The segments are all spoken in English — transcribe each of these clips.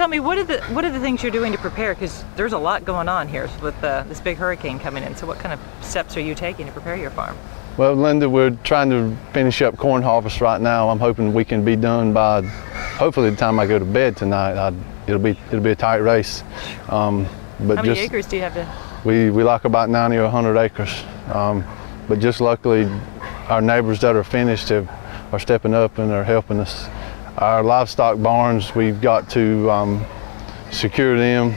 tell me, what are the things you're doing to prepare? Because there's a lot going on here with this big hurricane coming in. So what kind of steps are you taking to prepare your farm? Well, Linda, we're trying to finish up corn harvest right now. I'm hoping we can be done by, hopefully, the time I go to bed tonight. It'll be a tight race. But how many acres do you have to? We like about 90 or 100 acres. But just luckily, our neighbors that are finished are stepping up and are helping us. Our livestock barns, we've got to secure them,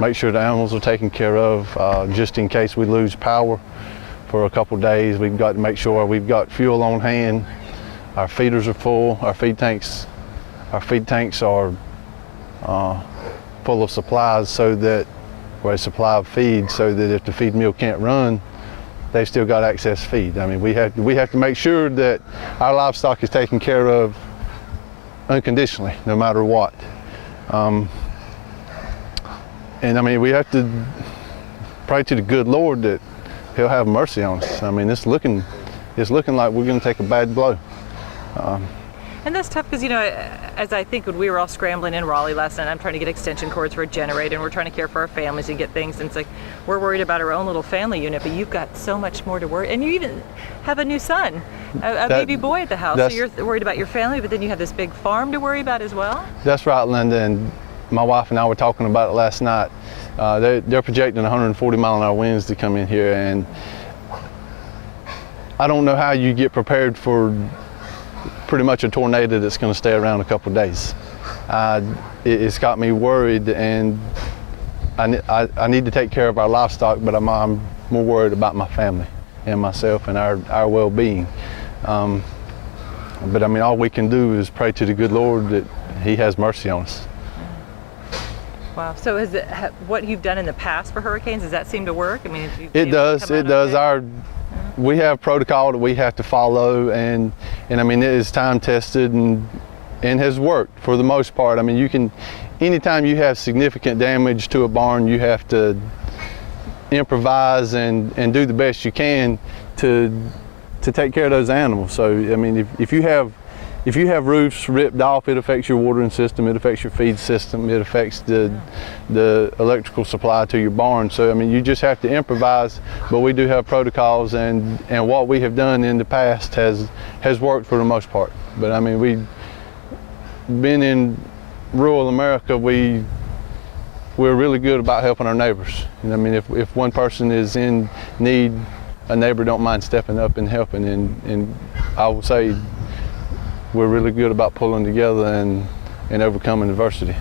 make sure the animals are taken care of, just in case we lose power for a couple days. We've got to make sure we've got fuel on hand. Our feeders are full. Our feed tanks are full of supplies, so that, or a supply of feed, so that if the feed mill can't run, they've still got excess feed. I mean, we have to make sure that our livestock is taken care of unconditionally, no matter what. And I mean, we have to pray to the good Lord that He'll have mercy on us. I mean, it's looking like we're going to take a bad blow. And that's tough because, you know, as I think when we were all scrambling in Raleigh last night, I'm trying to get extension cords for a generator, and we're trying to care for our families and get things. And it's like we're worried about our own little family unit, but you've got so much more to worry. And you even have a new son, a baby boy at the house. So you're worried about your family, but then you have this big farm to worry about as well. That's right, Linda. And my wife and I were talking about it last night. They're projecting 140-mile-an-hour winds to come in here, and I don't know how you get prepared for pretty much a tornado that's going to stay around a couple of days. It's got me worried, and I need to take care of our livestock, but I'm more worried about my family and myself and our well-being. But I mean, all we can do is pray to the good Lord that He has mercy on us. Wow. So what you've done in the past for hurricanes, does that seem to work? I mean, it does. It does. Okay? We have protocol that we have to follow, and I mean, it is time tested and has worked for the most part. I mean, anytime you have significant damage to a barn, you have to improvise and do the best you can to take care of those animals. So I mean, if you have roofs ripped off, it affects your watering system, it affects your feed system, it affects the electrical supply to your barn. So I mean, you just have to improvise, but we do have protocols, and what we have done in the past has worked for the most part. But I mean, we've been in rural America, we're really good about helping our neighbors. And I mean, if one person is in need, a neighbor don't mind stepping up and helping, and I will say we're really good about pulling together and overcoming adversity.